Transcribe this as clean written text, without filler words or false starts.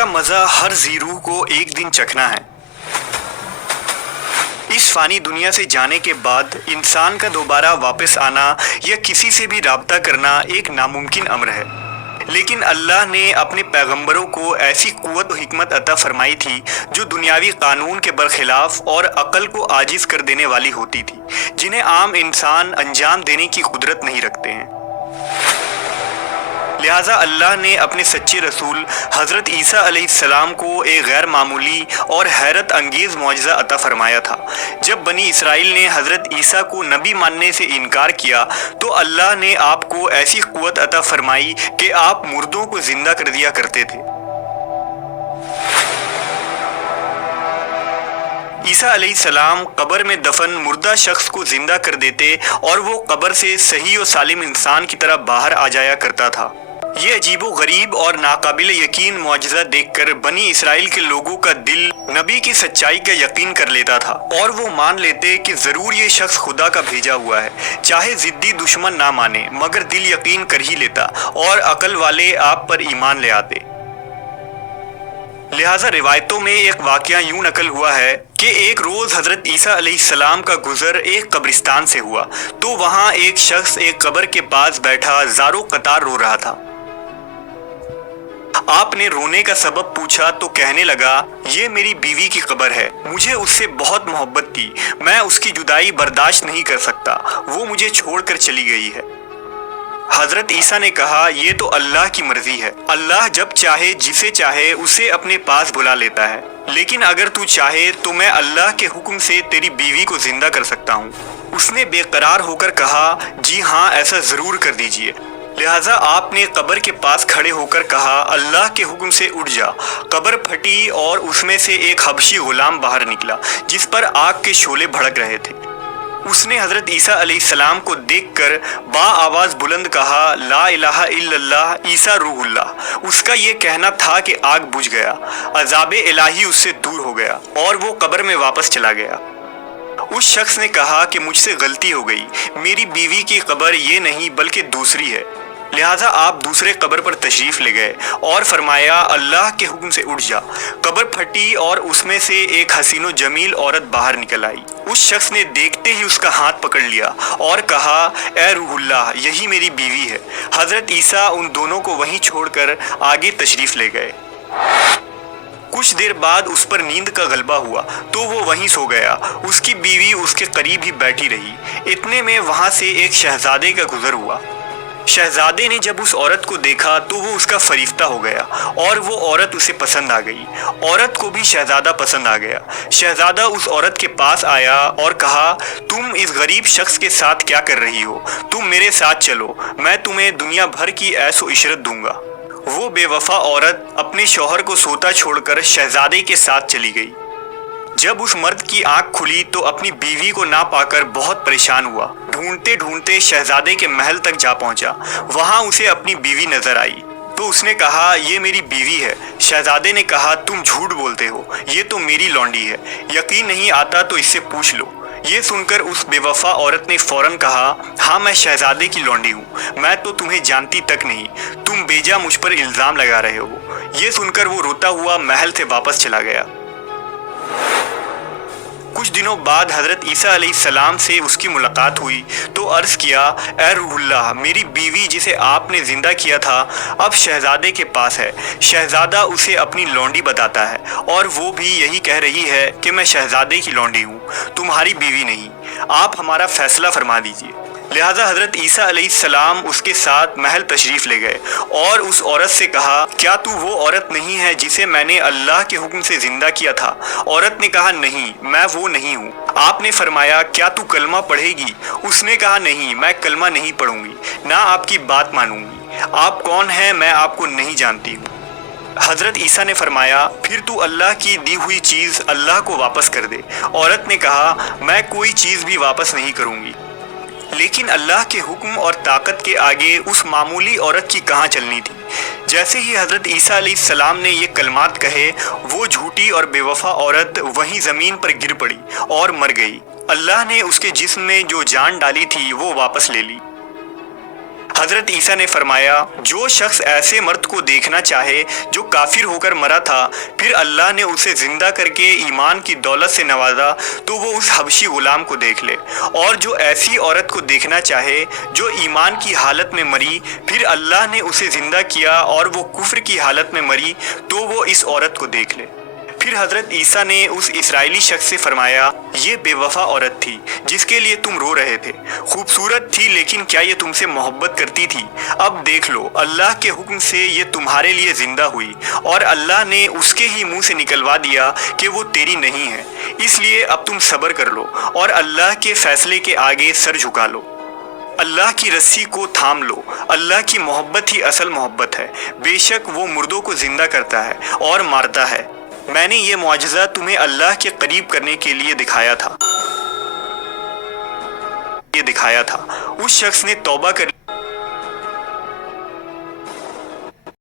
का मजा हर जी रूह को एक दिन चखना है। इस फानी दुनिया से जाने के बाद इंसान का दोबारा वापस आना या किसी से भी राब्ता करना एक नामुमकिन अम्र है। लेकिन अल्लाह ने अपने पैगंबरों को ऐसी कुव्वत और हिकमत अता फरमाई थी जो दुनियावी कानून के बरखिलाफ और अक्ल को आजिज कर देने वाली होती थी, जिन्हें आम इंसान अंजाम देने की कुदरत नहीं रखते हैं। लिहाजा अल्लाह ने अपने सच्चे रसूल हज़रत ईसा अलैहिस्सलाम को एक गैर मामूली और हैरत अंगेज़ मौजज़ा अता फरमाया था। जब बनी इसराइल ने हज़रत ईसा को नबी मानने से इनकार किया तो अल्लाह ने आपको ऐसी क़ुव्वत अता फरमाई कि आप मुर्दों को ज़िंदा कर दिया करते थे। ईसा अलैहिस्सलाम कब्र में दफन मुर्दा शख्स को ज़िंदा कर देते और वो कब्र से सही और सालिम इंसान की तरह बाहर आ जाया करता था। ये अजीबो गरीब और नाकाबिल यकीन मुआजिज़ा देखकर बनी इसराइल के लोगों का दिल नबी की सच्चाई का यकीन कर लेता था और वो मान लेते कि ज़रूर ये शख्स खुदा का भेजा हुआ है। चाहे ज़िद्दी दुश्मन ना माने मगर दिल यकीन कर ही लेता और अकल वाले आप पर ईमान ले आते। लिहाजा रिवायतों में एक वाक़या यूं नकल हुआ है कि एक रोज़ हज़रत ईसा अलैहिस्सलाम का गुज़र एक कब्रिस्तान से हुआ तो वहाँ एक शख्स एक कब्र के पास बैठा ज़ारो कतार रो रहा था। आपने रोने का सबब पूछा तो कहने लगा, ये मेरी बीवी की कब्र है, मुझे उससे बहुत मोहब्बत थी, मैं उसकी जुदाई बर्दाश्त नहीं कर सकता, वो मुझे छोड़कर चली गई है। हजरत ईसा ने कहा, ये तो अल्लाह की मर्जी है, अल्लाह जब चाहे जिसे चाहे उसे अपने पास बुला लेता है, लेकिन अगर तू चाहे तो मैं अल्लाह के हुक्म से तेरी बीवी को जिंदा कर सकता हूँ। उसने बेकरार होकर कहा, जी हाँ, ऐसा ज़रूर कर दीजिए। लिहाजा आपने कब्र के पास खड़े होकर कहा, अल्लाह के हुक्म से उठ जा। कब्र फटी और उसमें से एक हबशी गुलाम बाहर निकला जिस पर आग के शोले भड़क रहे थे। उसने हज़रत ईसा अलैहिस्सलाम को देखकर बा आवाज़ बुलंद कहा, ला इलाहा इल्लल्लाह ईसा रूहुल्लाह। उसका ये कहना था कि आग बुझ गया, अज़ाबे इलाही उससे दूर हो गया और वो कब्र में वापस चला गया। उस शख्स ने कहा कि मुझसे गलती हो गई, मेरी बीवी की कब्र ये नहीं बल्कि दूसरी है। लिहाजा आप दूसरे कब्र पर तशरीफ़ ले गए और फरमाया, अल्लाह के हुक्म से उठ जा। कब्र फटी और उसमें से एक हसीनो जमील औरत बाहर निकल आई। उस शख्स ने देखते ही उसका हाथ पकड़ लिया और कहा, ए रूहुल्लाह, यही मेरी बीवी है। हज़रत ईसा उन दोनों को वहीं छोड़कर आगे तशरीफ़ ले गए। कुछ देर बाद उस पर नींद का गलबा हुआ तो वो वहीं सो गया। उसकी बीवी उसके करीब ही बैठी रही। इतने में वहाँ से एक शहजादे का गुजर हुआ। शहजादे ने जब उस औरत को देखा तो वो उसका फरिश्ता हो गया और वो औरत उसे पसंद आ गई। औरत को भी शहजादा पसंद आ गया। शहजादा उस औरत के पास आया और कहा, तुम इस गरीब शख्स के साथ क्या कर रही हो? तुम मेरे साथ चलो, मैं तुम्हें दुनिया भर की ऐशो इशरत दूंगा। वो बेवफा औरत अपने शौहर को सोता छोड़कर शहजादे के साथ चली गई। जब उस मर्द की आंख खुली तो अपनी बीवी को ना पाकर बहुत परेशान हुआ। ढूंढते ढूंढते शहजादे के महल तक जा पहुंचा। वहां उसे अपनी बीवी नजर आई तो उसने कहा, ये मेरी बीवी है। शहजादे ने कहा, तुम झूठ बोलते हो, ये तो मेरी लौंडी है, यकीन नहीं आता तो इससे पूछ लो। ये सुनकर उस बेवफा औरत ने फौरन कहा, हाँ, मैं शहजादे की लौंडी हूँ, मैं तो तुम्हें जानती तक नहीं, तुम बेजा मुझ पर इल्ज़ाम लगा रहे हो। ये सुनकर वो रोता हुआ महल से वापस चला गया। कुछ दिनों बाद हज़रत ईसा अलैहिस्सलाम से उसकी मुलाकात हुई तो अर्ज़ किया, ए रूहुल्लाह, मेरी बीवी जिसे आपने ज़िंदा किया था अब शहजादे के पास है। शहजादा उसे अपनी लौंडी बताता है और वो भी यही कह रही है कि मैं शहजादे की लौंडी हूँ, तुम्हारी बीवी नहीं। आप हमारा फ़ैसला फरमा दीजिए। लिहाजा हज़रत ईसा अलैहिस्सलाम उसके साथ महल तशरीफ़ ले गए और उस औरत से कहा, क्या तू वो औरत नहीं है जिसे मैंने अल्लाह के हुक्म से ज़िंदा किया था? औरत ने कहा, नहीं, मैं वो नहीं हूँ। आपने फरमाया, क्या तू कलमा पढ़ेगी? उसने कहा, नहीं, मैं कलमा नहीं पढ़ूंगी, ना आपकी बात मानूंगी। आप कौन हैं, मैं आपको नहीं जानती हूँ। हज़रत ईसा ने फरमाया, फिर तू अल्लाह की दी हुई चीज़ अल्लाह को वापस कर दे। औरत ने कहा, मैं कोई चीज़ भी वापस नहीं करूँगी। लेकिन अल्लाह के हुक्म और ताकत के आगे उस मामूली औरत की कहाँ चलनी थी। जैसे ही हज़रत ईसा अलैहिस्सलाम ने ये कलमात कहे, वो झूठी और बेवफा औरत वहीं ज़मीन पर गिर पड़ी और मर गई। अल्लाह ने उसके जिस्म में जो जान डाली थी वो वापस ले ली। حضرت عیسیٰ نے فرمایا جو شخص ایسے مرد کو دیکھنا چاہے جو کافر ہو کر مرا تھا پھر اللہ نے اسے زندہ کر کے ایمان کی دولت سے نوازا تو وہ اس حبشی غلام کو دیکھ لے، اور جو ایسی عورت کو دیکھنا چاہے جو ایمان کی حالت میں مری پھر اللہ نے اسے زندہ کیا اور وہ کفر کی حالت میں مری تو وہ اس عورت کو دیکھ لے۔ پھر حضرت عیسیٰ نے اس اسرائیلی شخص سے فرمایا یہ بے وفا عورت تھی جس کے لیے تم رو رہے تھے، خوبصورت تھی لیکن کیا یہ تم سے محبت کرتی تھی؟ اب دیکھ لو اللہ کے حکم سے یہ تمہارے لیے زندہ ہوئی اور اللہ نے اس کے ہی منہ سے نکلوا دیا کہ وہ تیری نہیں ہے، اس لیے اب تم صبر کر لو اور اللہ کے فیصلے کے آگے سر جھکا لو۔ اللہ کی رسی کو تھام لو، اللہ کی محبت ہی اصل محبت ہے، بے شک وہ مردوں کو زندہ کرتا ہے اور مارتا ہے۔ میں نے یہ معجزہ تمہیں اللہ کے قریب کرنے کے لیے دکھایا تھا۔ اس شخص نے توبہ کر